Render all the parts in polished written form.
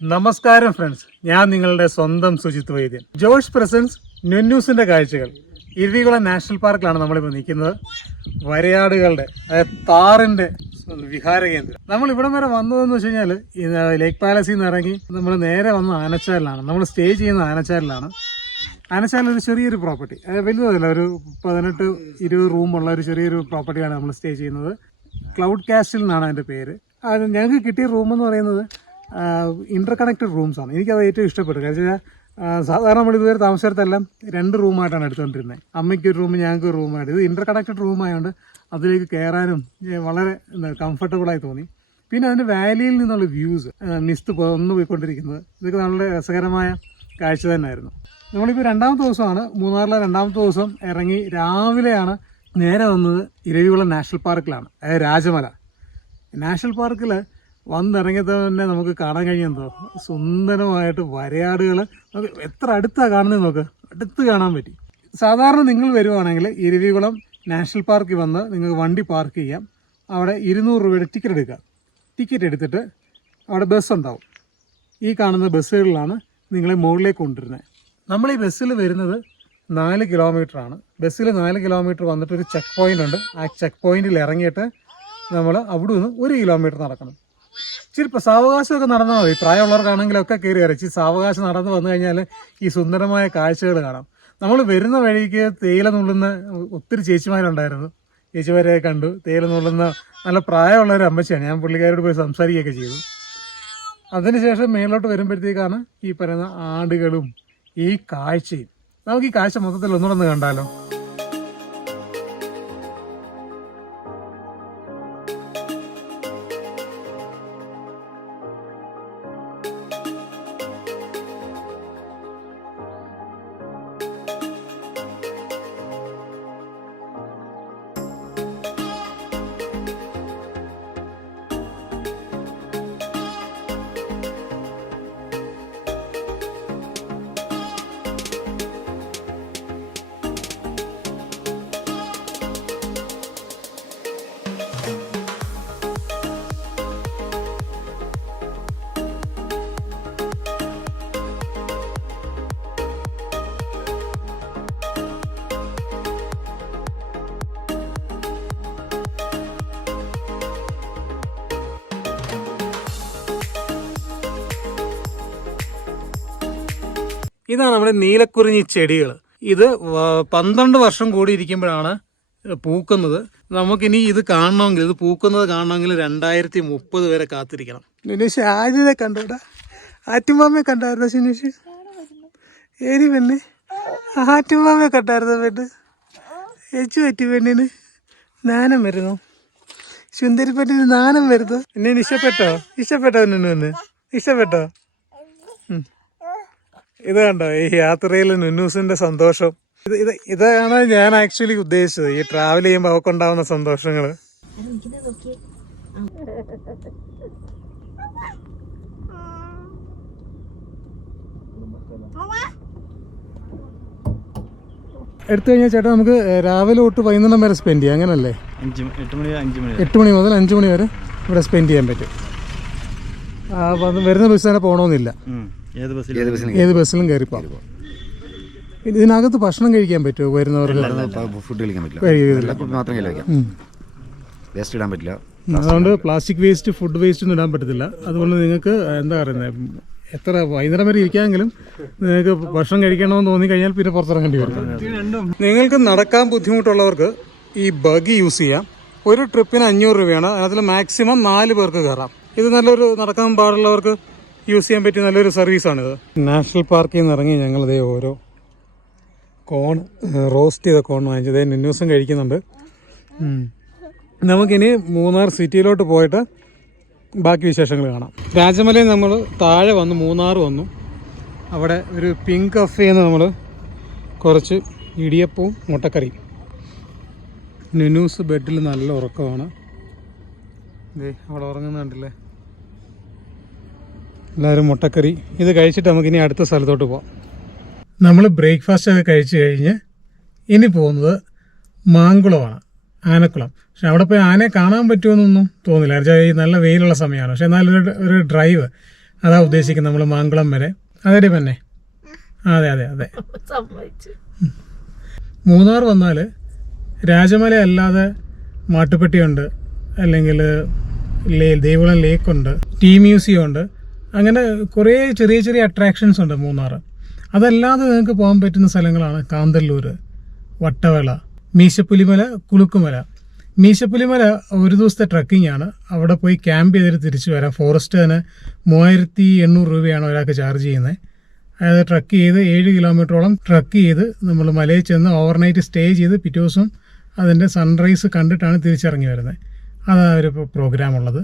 നമസ്കാരം ഫ്രണ്ട്സ്, ഞാൻ നിങ്ങളുടെ സ്വന്തം സുജിത് വൈദ്യൻ. ജോഷ് പ്രസൻസ് നുന്നൂസിന്റെ കാഴ്ചകൾ. ഇരവികുളം നാഷണൽ പാർക്കിലാണ് നമ്മളിപ്പോൾ നിൽക്കുന്നത്. വരയാടുകളുടെ താറിന്റെ വിഹാര കേന്ദ്രം. നമ്മൾ ഇവിടം വരെ വന്നതെന്ന് വെച്ച് കഴിഞ്ഞാൽ ലേക്ക് പാലസിൽ നിന്ന് ഇറങ്ങി നമ്മൾ നേരെ വന്ന ആനച്ചാലിലാണ്. നമ്മൾ സ്റ്റേ ചെയ്യുന്ന ആനച്ചാലിലാണ്. ആനച്ചാലിൽ ഒരു ചെറിയൊരു പ്രോപ്പർട്ടി, വലുതല്ല, ഒരു 18-20 റൂമുള്ള ഒരു ചെറിയൊരു പ്രോപ്പർട്ടിയാണ് നമ്മൾ സ്റ്റേ ചെയ്യുന്നത്. ക്ലൗഡ് കാസ്റ്റിൽ എന്നാണ് അതിൻ്റെ പേര്. ഞങ്ങൾക്ക് കിട്ടിയ റൂം എന്ന് പറയുന്നത് ഇന്റർ കണക്റ്റഡ് റൂംസ് ആണ്. എനിക്കത് ഏറ്റവും ഇഷ്ടപ്പെട്ടു. കാരണം വെച്ചാൽ സാധാരണ നമ്മൾ ഇതുവരെ താമസിച്ചിടത്തെല്ലാം 2 റൂമായിട്ടാണ് എടുത്തുകൊണ്ടിരുന്നത്. അമ്മയ്ക്കൊരു റൂം, ഞങ്ങൾക്ക് ഒരു റൂമായിട്ട്. ഇത് ഇന്റർ കണക്റ്റഡ് റൂമായതുകൊണ്ട് അതിലേക്ക് കയറാനും വളരെ കംഫർട്ടബിളായി തോന്നി. പിന്നെ അതിൻ്റെ വാലിയിൽ നിന്നുള്ള വ്യൂസ്, മിസ്റ്റ് ഒന്ന് പോയിക്കൊണ്ടിരിക്കുന്നത്, ഇതൊക്കെ വളരെ രസകരമായ കാഴ്ച തന്നെയായിരുന്നു. നമ്മളിപ്പോൾ 2ാമത്തെ ദിവസമാണ്. മൂന്നാറിലെ 2ാമത്തെ ദിവസം ഇറങ്ങി രാവിലെയാണ് നേരെ വന്നത് ഇരവികുളം നാഷണൽ പാർക്കിലാണ്. അതായത് രാജമല നാഷണൽ പാർക്കിൽ വന്നിറങ്ങിയത് തന്നെ നമുക്ക് കാണാൻ കഴിയുന്നതോ സുന്ദരമായിട്ട് വരയാടുകൾ. നമുക്ക് എത്ര അടുത്താണ് കാണുന്നത്, നോക്ക്, അടുത്ത് കാണാൻ പറ്റി. സാധാരണ നിങ്ങൾ വരുവാണെങ്കിൽ ഇരവികുളം നാഷണൽ പാർക്കിൽ വന്ന് നിങ്ങൾക്ക് വണ്ടി പാർക്ക് ചെയ്യാം. അവിടെ 200 രൂപയുടെ ടിക്കറ്റ് എടുക്കുക. ടിക്കറ്റ് എടുത്തിട്ട് അവിടെ ബസ് ഉണ്ടാവും. ഈ കാണുന്ന ബസ്സുകളിലാണ് നിങ്ങളെ മുകളിലേക്ക് കൊണ്ടുവരുന്നത്. നമ്മൾ ഈ ബസ്സിൽ വരുന്നത് 4 കിലോമീറ്ററാണ്. ബസ്സിൽ 4 കിലോമീറ്റർ വന്നിട്ട് ഒരു ചെക്ക് പോയിൻ്റ് ഉണ്ട്. ആ ചെക്ക് പോയിന്റിൽ ഇറങ്ങിയിട്ട് നമ്മൾ അവിടെ നിന്ന് 1 കിലോമീറ്റർ നടക്കണം. ഇച്ചിരി സാവകാശമൊക്കെ നടന്നാൽ മതി. പ്രായമുള്ളവർക്കാണെങ്കിലൊക്കെ കയറി ഇറച്ചി സാവകാശം നടന്നു വന്നു കഴിഞ്ഞാൽ ഈ സുന്ദരമായ കാഴ്ചകൾ കാണാം. നമ്മൾ വരുന്ന വഴിക്ക് തേയില നുള്ളുന്ന ഒത്തിരി ചേച്ചിമാരുണ്ടായിരുന്നു. ചേച്ചിമാരെ കണ്ടു. തേയില നുള്ളുന്ന നല്ല പ്രായമുള്ള ഒരു അമ്മച്ചിയാണ്. ഞാൻ പുള്ളിക്കാരോട് പോയി സംസാരിക്കുകയൊക്കെ ചെയ്തു. അതിനുശേഷം മേലോട്ട് വരുമ്പോഴത്തേക്കാണ് ഈ പറയുന്ന ആടുകളും ഈ കാഴ്ചയും. നമുക്ക് ഈ കാഴ്ച മൊത്തത്തിൽ ഒന്നുകൂടെ കണ്ടാലോ? ഇതാണ് നമ്മുടെ നീലക്കുറിഞ്ഞി ചെടികൾ. ഇത് 12 വർഷം കൂടി ഇരിക്കുമ്പോഴാണ് പൂക്കുന്നത്. നമുക്കിനി ഇത് കാണണമെങ്കിൽ, ഇത് പൂക്കുന്നത് കാണണമെങ്കിൽ 2030 വരെ കാത്തിരിക്കണം. സുനീഷ് ആദ്യത്തെ കണ്ടോടാ, ആറ്റുമാമയെ കണ്ടായിരുന്നോ സുനീഷ്? ഏരി പെണ്ണ് ആറ്റുമാമയെ കണ്ടായിരുന്നോ? പെണ്ണ് എച്ചു പറ്റി പെണ്ണിന് നാനം വരുന്നു. സുന്ദരി പെണ്ണിന് നാനം വരുന്നു. എന്നെ ഇഷ്ടപ്പെട്ടോ? ഇഷ്ടപ്പെട്ടോ? നിന്നു ഇഷ്ടപ്പെട്ടോ? ഇത് കണ്ടോ ഈ യാത്രയിൽ നുന്നൂസിന്റെ സന്തോഷം. ഇതാണ് ഞാൻ ആക്ച്വലി ഉദ്ദേശിച്ചത്. ഈ ട്രാവൽ ചെയ്യുമ്പോൾ അവക്കുണ്ടാവുന്ന സന്തോഷങ്ങള്. എടുത്തു കഴിഞ്ഞാൽ ചേട്ടാ നമുക്ക് രാവിലെ തൊട്ട് വൈകുന്നേരം വരെ സ്പെൻഡ് ചെയ്യാം, അങ്ങനല്ലേ? 8 മണി മുതൽ 5 മണി വരെ ഇവിടെ സ്പെൻഡ് ചെയ്യാൻ പറ്റും. വരുന്ന ബസ് തന്നെ പോകണമെന്നില്ല. ഏത് ബസ്സിലും കയറി പോകാം. ഇതിനകത്ത് ഭക്ഷണം കഴിക്കാൻ പറ്റുമോ വരുന്നവർക്ക്? ഫുഡ് കഴിക്കാൻ പറ്റില്ല. വേസ്റ്റ് ഇടാൻ പറ്റില്ല. അതുകൊണ്ട് പ്ലാസ്റ്റിക് വേസ്റ്റ്, ഫുഡ് വേസ്റ്റ് ഒന്നും ഇടാൻ പറ്റത്തില്ല. അതുകൊണ്ട് നിങ്ങൾക്ക് എന്താ പറയുന്നത്, എത്ര വൈകുന്നേരം വരെ ഇരിക്കാമെങ്കിലും നിങ്ങൾക്ക് ഭക്ഷണം കഴിക്കണമെന്ന് തോന്നിക്കഴിഞ്ഞാൽ പിന്നെ പുറത്തിറങ്ങേണ്ടി വരും. നിങ്ങൾക്ക് നടക്കാൻ ബുദ്ധിമുട്ടുള്ളവർക്ക് ഈ ബഗ്ഗി യൂസ് ചെയ്യാം. ഒരു ട്രിപ്പിന് 500 രൂപയാണ്. അതിൽ മാക്സിമം 4 പേർക്ക് കയറാം. ഇത് നല്ലൊരു, നടക്കാൻ പാടുള്ളവർക്ക് യൂസ് ചെയ്യാൻ പറ്റിയ നല്ലൊരു സർവീസാണിത്. നാഷണൽ പാർക്കിൽ നിന്ന് ഇറങ്ങി ഞങ്ങളിതേ ഓരോ കോൺ, റോസ്റ്റ് ചെയ്ത കോൺ വാങ്ങിച്ചത് നുന്നൂസും കഴിക്കുന്നുണ്ട്. നമുക്കിനി മൂന്നാർ സിറ്റിയിലോട്ട് പോയിട്ട് ബാക്കി വിശേഷങ്ങൾ കാണാം. രാജമലയിൽ നമ്മൾ താഴെ വന്ന് മൂന്നാർ വന്നു. അവിടെ ഒരു പിങ്ക് കഫേന്ന് നമ്മൾ കുറച്ച് ഇടിയപ്പവും മുട്ടക്കറിയും. നുന്നൂസ് ബെഡിൽ നല്ല ഉറക്കമാണ്. അവിടെ ഉറങ്ങുന്നുണ്ടല്ലേ. എല്ലാവരും മുട്ടക്കറി ഇത് കഴിച്ചിട്ട് നമുക്കിനി അടുത്ത സ്ഥലത്തോട്ട് പോവാം. നമ്മൾ ബ്രേക്ക്ഫാസ്റ്റ് ഒക്കെ കഴിച്ച് കഴിഞ്ഞ് ഇനി പോകുന്നത് മാങ്കുളമാണ്, ആനക്കുളം. പക്ഷെ അവിടെ പോയി ആനയെ കാണാൻ പറ്റുമെന്നൊന്നും തോന്നില്ല. ഈ നല്ല വെയിലുള്ള സമയമാണ്. പക്ഷെ എന്നാലും ഒരു ഡ്രൈവ്, അതാ ഉദ്ദേശിക്കുന്നത് നമ്മൾ മാങ്കുളം വരെ. അതെ പെണ്ണെ, അതെ അതെ അതെ. മൂന്നാർ വന്നാൽ രാജമല അല്ലാതെ മാട്ടുപ്പെട്ടിയുണ്ട്, അല്ലെങ്കിൽ ദേവികുളം ലേക്കുണ്ട്, ടീ മ്യൂസിയം ഉണ്ട്. അങ്ങനെ കുറേ ചെറിയ ചെറിയ അട്രാക്ഷൻസ് ഉണ്ട് മൂന്നാർ. അതല്ലാതെ നിങ്ങൾക്ക് പോകാൻ പറ്റുന്ന സ്ഥലങ്ങളാണ് കാന്തല്ലൂർ, വട്ടവള, മീശപ്പുലിമല, കുളുക്കുമല. മീശപ്പുലിമല ഒരു ദിവസത്തെ ട്രക്കിംഗ് ആണ്. അവിടെ പോയി ക്യാമ്പ് ചെയ്തിട്ട് തിരിച്ചു വരാം. ഫോറസ്റ്റ് തന്നെ 3800 രൂപയാണ് ഒരാൾക്ക് ചാർജ് ചെയ്യുന്നത്. അതായത് ട്രക്ക് ചെയ്ത് 7 കിലോമീറ്ററോളം ട്രക്ക് ചെയ്ത് നമ്മൾ മലയിൽ ചെന്ന് ഓവർനൈറ്റ് സ്റ്റേ ചെയ്ത് പിറ്റേ ദിവസം അതിൻ്റെ സൺറൈസ് കണ്ടിട്ടാണ് തിരിച്ചിറങ്ങി വരുന്നത്. അതാണ് ഒരു പ്രോഗ്രാമുള്ളത്.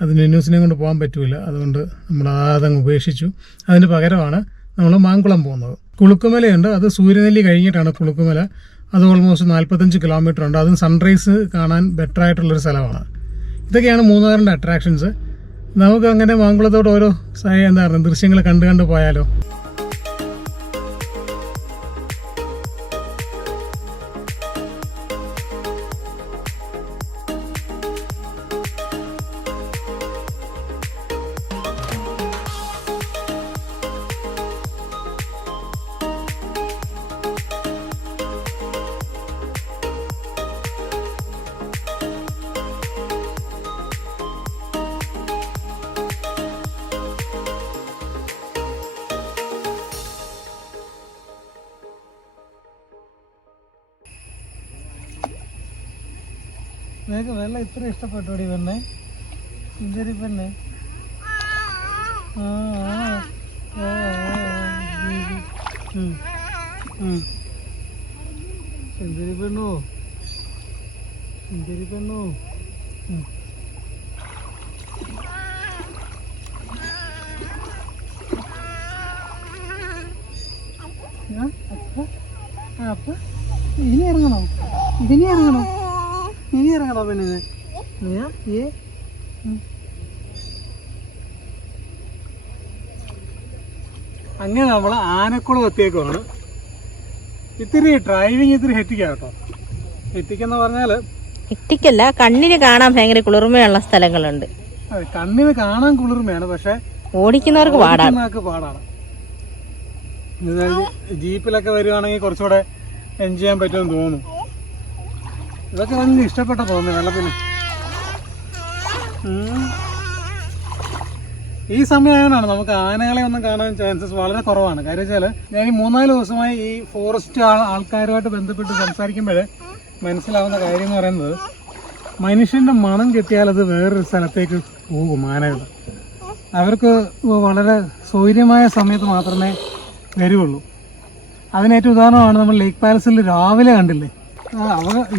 അത് നുന്നൂസിനെ കൊണ്ട് പോകാൻ പറ്റില്ല, അതുകൊണ്ട് നമ്മൾ അതങ്ങ് ഉപേക്ഷിച്ചു. അതിന് പകരമാണ് നമ്മൾ മാങ്കുളം പോകുന്നത്. കുളുക്കുമലയുണ്ട്, അത് സൂര്യനെല്ലി കഴിഞ്ഞിട്ടാണ് കുളുക്കുമല. അത് ഓൾമോസ്റ്റ് 45 കിലോമീറ്റർ ഉണ്ട്. അതും സൺറൈസ് കാണാൻ ബെറ്റർ ആയിട്ടുള്ളൊരു സ്ഥലമാണ്. ഇതൊക്കെയാണ് മൂന്നാറിൻ്റെ അട്രാക്ഷൻസ്. നമുക്ക് അങ്ങനെ മാങ്കുളത്തോട് ഓരോ എന്താ പറയുക ദൃശ്യങ്ങൾ കണ്ട് പോയാലോ. നിനക്ക് വെള്ളം ഇത്ര ഇഷ്ടപ്പെട്ടോടി പെണ്ണെ, സുന്ദരി പെണ്ണെ. സുന്ദരി പെണ്ണോ, സുന്ദരി പെണ്ണോ. അപ്പൊ ഇനി ഇറങ്ങണോ, ഇനി ഇറങ്ങണോ, ഇനി ഇറങ്ങണോ പെണ്ണിന്? അങ്ങനെ നമ്മൾ ആനക്കുളം എത്തിയേക്കുവാണ്. ഇത്തിരി ഡ്രൈവിങ് ഇത്തിരി ഹെറ്റിക്കാണ് കേട്ടോ. ഹെറ്റിക്കെന്ന് പറഞ്ഞാൽ ഹെറ്റിക്കല്ല, കണ്ണിന് കാണാൻ ഭയങ്കര കുളിർമയുള്ള സ്ഥലങ്ങളുണ്ട്. അതെ, കണ്ണിന് കാണാൻ കുളിർമയാണ്, പക്ഷെ ഓടിക്കുന്നവർക്ക് പാടാണ്. ജീപ്പിലൊക്കെ വരുവാണെങ്കിൽ കുറച്ചുകൂടെ എൻജോയ് ചെയ്യാൻ പറ്റുമെന്ന് തോന്നുന്നു. ഇതൊക്കെ എനിക്ക് ഇഷ്ടപ്പെട്ട തോന്നുന്നു വെള്ളത്തിന്. ഈ സമയമാണ് നമുക്ക് ആനകളെ ഒന്നും കാണാൻ ചാൻസസ് വളരെ കുറവാണ്. കാര്യം വെച്ചാൽ ഞാൻ ഈ 3-4 ദിവസമായി ഈ ഫോറസ്റ്റ് ആൾക്കാരുമായിട്ട് ബന്ധപ്പെട്ട് സംസാരിക്കുമ്പോൾ മനസ്സിലാവുന്ന കാര്യം എന്ന് പറയുന്നത്, മനുഷ്യൻ്റെ മണം കിട്ടിയാൽ അത് വേറൊരു സ്ഥലത്തേക്ക് പോകും ആനകൾ. അവർക്ക് വളരെ സൗകര്യമായ സമയത്ത് മാത്രമേ വരുള്ളൂ. അതിനേറ്റവും ഉദാഹരണമാണ് നമ്മൾ ലേക്ക് പാലസിൽ രാവിലെ കണ്ടില്ലേ,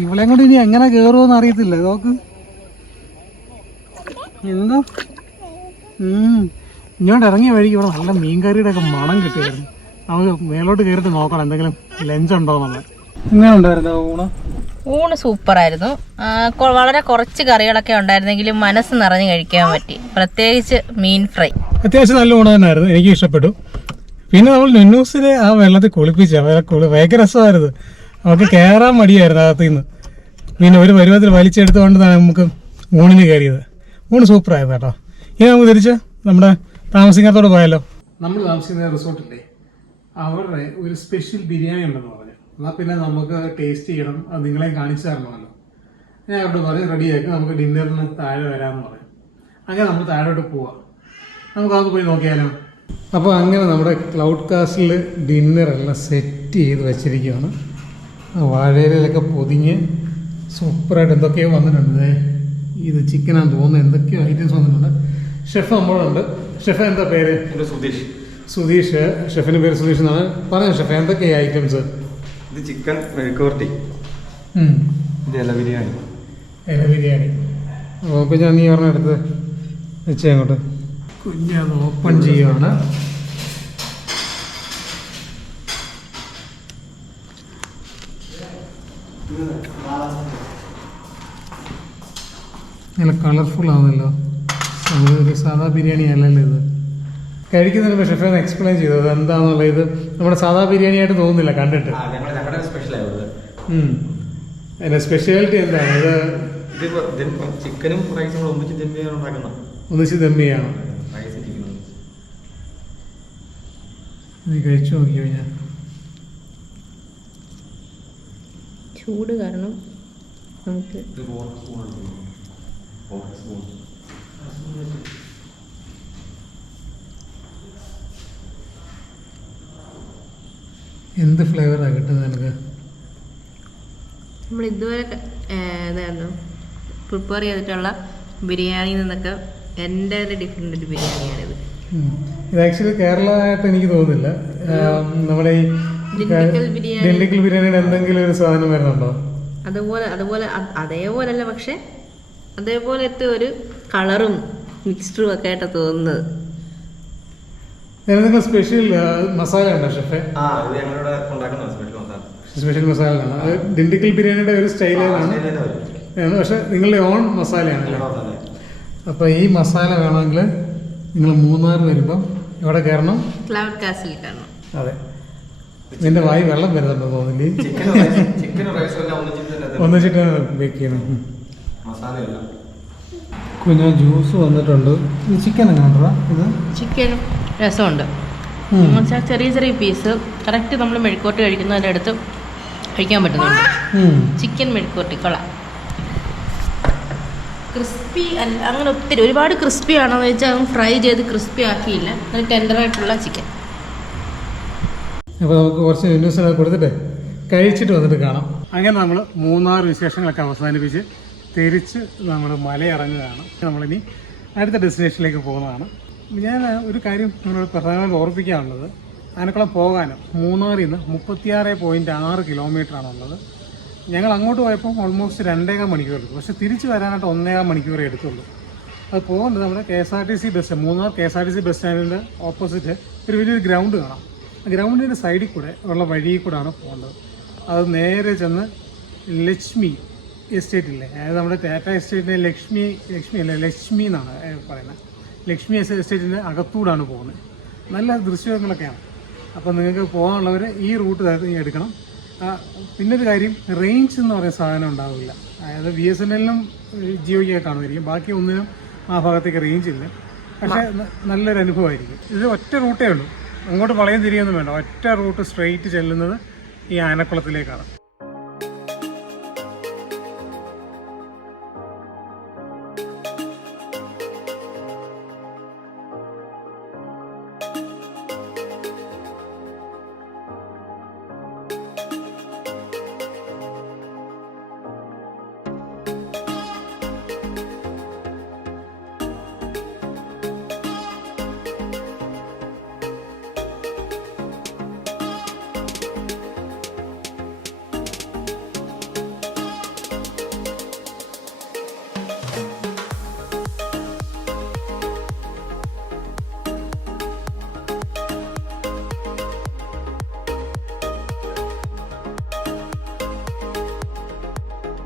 ഇവളെയും കൊണ്ട് ഇനി എങ്ങനെ കയറുമെന്ന് അറിയത്തില്ല. നോക്ക് എന്തോ ഇങ്ങോട്ട് ഇറങ്ങിയ വഴിക്ക് ഇവിടെ നല്ല മീൻകറിയുടെ ഒക്കെ മണം കിട്ടിയായിരുന്നു. നമുക്ക് മേലോട്ട് കയറിയിട്ട് നോക്കണം എന്തെങ്കിലും ലഞ്ച് ഉണ്ടോ എന്നുള്ളത്. എങ്ങനെ ഉണ്ടായിരുന്നു ഊണ്? സൂപ്പറായിരുന്നു. വളരെ കുറച്ച് കറികളൊക്കെ ഉണ്ടായിരുന്നെങ്കിലും മനസ്സ് നിറഞ്ഞ് കഴിക്കാൻ പറ്റി. പ്രത്യേകിച്ച് മീൻ ഫ്രൈ അത്യാവശ്യം നല്ല ഊണ് തന്നെയായിരുന്നു, എനിക്ക് ഇഷ്ടപ്പെട്ടു. പിന്നെ നമ്മൾ നുന്നൂസിലെ ആ വെള്ളത്തിൽ കുളിപ്പിച്ച ഭയങ്കര രസമായിരുന്നു. അവർക്ക് കയറാൻ മടിയായിരുന്നു അകത്തു നിന്ന്. പിന്നെ ഒരു പരുവത്തിൽ വലിച്ചെടുത്തുകൊണ്ടാണ് നമുക്ക് ഊണിന് കയറിയത്. ഊണ് സൂപ്പറായിരുന്നു കേട്ടോ. ഇനി നമുക്ക് തിരിച്ച് നമ്മുടെ താമസിക്കാത്തോടെ പോയാലോ. നമ്മൾ താമസിക്കുന്ന റിസോർട്ടില്ലേ, അവരുടെ ഒരു സ്പെഷ്യൽ ബിരിയാണി ഉണ്ടെന്ന് പറഞ്ഞു. എന്നാൽ പിന്നെ നമുക്ക് ടേസ്റ്റ് ചെയ്യണം, അത് നിങ്ങളെയും കാണിച്ചു തരണമല്ലോ. ഞാൻ അവരോട് പറഞ്ഞു റെഡിയാക്കി നമുക്ക് ഡിന്നറിന് താഴെ വരാമെന്ന് പറയും. അങ്ങനെ നമ്മൾ താഴോട്ട് പോവാം. നമുക്കതൊന്ന് പോയി നോക്കിയാലോ. അപ്പോൾ അങ്ങനെ നമ്മുടെ ക്ലൗഡ് കാസ്റ്റിൽ ഡിന്നറെല്ലാം സെറ്റ് ചെയ്ത് വെച്ചിരിക്കുകയാണ്. വാഴയിലൊക്കെ പൊതിഞ്ഞ് സൂപ്പറായിട്ട് എന്തൊക്കെയോ വന്നിട്ടുണ്ട്. ഇത് ചിക്കനാണെന്ന് തോന്നുന്നു, എന്തൊക്കെയോ ഐറ്റംസ് വന്നിട്ടുണ്ട്. ഷെഫ് നമ്മളുണ്ട്. ഷെഫ് എന്താ പേര്? സുധീഷ്. ഷെഫിൻ്റെ പേര് സുധീഷ് എന്നാണ്. പറഞ്ഞു ഷെഫ്, എന്തൊക്കെയാ ഐറ്റംസ്? ഇത് ചിക്കൻ മെഴുക്കുവരട്ടി, ഇത് ഇല ബിരിയാണി. അപ്പോൾ ഞാൻ നീ പറഞ്ഞ അടുത്ത് വെച്ചേ അങ്ങോട്ട്. കുഞ്ഞത് ഓപ്പൺ ചെയ്യുകയാണ്. നല്ല കളർഫുൾ ആണല്ലോ. ഒരു സാധാ ബിരിയാണി അല്ലല്ലോ ഇത്. കഴിക്കുന്നതിന് മുമ്പ് ഷെഫ് എക്സ്പ്ലെയിൻ ചെയ്തത് എന്താണെന്നുള്ളത്. ഇത് നമ്മുടെ സാധാ ബിരിയാണി ആയിട്ട് തോന്നുന്നില്ല കണ്ടിട്ട്. അതിന്റെ സ്പെഷ്യാലിറ്റി എന്താണ്? ഇത് ചിക്കനും റൈസും ഒന്നിച്ച് ദം ചെയ്യാണ്. ഒന്നിച്ച് ദം ചെയ്യാണ്. നീ കഴിച്ചു നോക്കിയോ? ഞാൻ ചൂട് കാരണം നമുക്ക് എന്ത് ഫ്ലേവറാണ് കിട്ടുന്നത് എനിക്ക്? നമ്മൾ ഇതുവരെ ഇതായിരുന്നു പ്രിപ്പയർ ചെയ്തിട്ടുള്ള ബിരിയാണിയിൽ നിന്നൊക്കെ എൻ്റെ ഒരു ഡിഫറെൻ്റ് ഒരു ബിരിയാണിയാണിത്. ഇത് ആക്ച്വലി കേരളമായിട്ട് എനിക്ക് തോന്നുന്നില്ല. നമ്മുടെ ഈ ദിണ്ടിക്കൽ ബിരിയാണിയുടെ എന്തെങ്കിലും ഒരു സാധനം വരുന്നുണ്ടോ? അതേപോലല്ല, പക്ഷെ അതേപോലത്തെ ഒരു കളറും മിക്സ്ചറും ഒക്കെ ആയിട്ടാണ് തോന്നുന്നത്. എന്തെങ്കിലും സ്പെഷ്യൽ മസാല ഉണ്ടോ ഷെഫേ? സ്പെഷ്യൽ മസാല ആണ്. അത് ദിണ്ടിക്കൽ ബിരിയാണിയുടെ ഒരു സ്റ്റൈലാണ്, പക്ഷെ നിങ്ങളുടെ ഓൺ മസാലയാണല്ലോ. അപ്പോൾ ഈ മസാല വേണമെങ്കിൽ നിങ്ങൾ മൂന്നാർ വരുമ്പം എവിടെ കയറണം? ക്ലൗഡ് കാസിൽ കയറണം. അതെ, നിന്റെ വായി വെള്ളം വരുന്നുണ്ടോ തോന്നില്ലേ? ഒന്നിച്ചിട്ടാണ് ബേക്ക് ചെയ്യണം. കുഞ്ഞ ജ്യൂസ് വന്നിട്ടുണ്ട്. ഇത് ചിക്കൻ എങ്ങനെയുണ്ടോ? ഇത് ചിക്കനും രസമുണ്ട്. ചെറിയ ചെറിയ പീസ് കറക്റ്റ് നമ്മൾ മെഴുക്കോട്ട് കഴിക്കുന്നതിൻ്റെ അടുത്ത് കഴിക്കാൻ പറ്റുന്നുണ്ട്. ചിക്കൻ മെഴുക്കോട്ടി കൊള്ളാം. ക്രിസ്പി അല്ല, അങ്ങനെ ഒത്തിരി ഒരുപാട് ക്രിസ്പി ആണോന്ന് വെച്ചാൽ അതും ഫ്രൈ ചെയ്ത് ക്രിസ്പി ആക്കിയില്ല. നല്ല ടെൻഡറായിട്ടുള്ള ചിക്കൻ. അപ്പോൾ നമുക്ക് കുറച്ച് ന്യൂസിനൊക്കെ കൊടുത്തിട്ട് കഴിച്ചിട്ട് വന്നിട്ട് കാണാം. അങ്ങനെ നമ്മൾ മൂന്നാർ വിശേഷങ്ങളൊക്കെ അവസാനിപ്പിച്ച് തിരിച്ച് നമ്മൾ മലയിറങ്ങുകയാണ്. നമ്മളിനി അടുത്ത ഡെസ്റ്റിനേഷനിലേക്ക് പോകുന്നതാണ്. ഞാൻ ഒരു കാര്യം നമ്മളോട് പ്രധാനമായിട്ട് ഓർപ്പിക്കാനുള്ളത്, ആനക്കുളം പോകാനും മൂന്നാറിൽ നിന്ന് 36.6 കിലോമീറ്ററാണുള്ളത്. ഞങ്ങൾ അങ്ങോട്ട് പോയപ്പോൾ ഓൾമോസ്റ്റ് 2.5 മണിക്കൂർ എടുത്തു. പക്ഷേ തിരിച്ച് വരാനായിട്ട് 1.5 മണിക്കൂറേ എടുത്തുള്ളൂ. അത് പോകുന്നത് നമ്മുടെ KSRTC bus, Munnar KSRTC bus സ്റ്റാൻഡിൻ്റെ ഓപ്പോസിറ്റ് ഒരു വലിയൊരു ഗ്രൗണ്ട് കാണാം. ആ ഗ്രൗണ്ടിൻ്റെ സൈഡിൽ കൂടെ ഉള്ള വഴിയിൽ കൂടെയാണ് പോകേണ്ടത്. അത് നേരെ ചെന്ന് ലക്ഷ്മി എസ്റ്റേറ്റില്ലേ, അതായത് നമ്മുടെ ടാറ്റ എസ്റ്റേറ്റിൻ്റെ ലക്ഷ്മി എന്നാണ് പറയുന്നത്. ലക്ഷ്മി എസ്റ്റേറ്റിൻ്റെ അകത്തൂടാണ് പോകുന്നത്. നല്ല ദൃശ്യങ്ങളൊക്കെയാണ്. അപ്പോൾ നിങ്ങൾക്ക് പോകാനുള്ളവർ ഈ റൂട്ട് എടുക്കണം. പിന്നൊരു കാര്യം, റേഞ്ച് എന്ന് പറയുന്ന സാധനം ഉണ്ടാവില്ല. അതായത് BSNL-നും ജിയോയ്ക്കൊക്കെ കാണുമായിരിക്കും, ബാക്കി ഒന്നിനും ആ ഭാഗത്തേക്ക് റേഞ്ച് ഇല്ല. പക്ഷേ നല്ലൊരു അനുഭവമായിരിക്കും. ഇത് ഒറ്റ റൂട്ടേ ഉള്ളൂ, അങ്ങോട്ട് വളയം തിരിയൊന്നും വേണ്ട. ഒറ്റ റൂട്ട് സ്ട്രെയിറ്റ് ചെല്ലുന്നത് ഈ ആനക്കുളത്തിലേക്കാണ്.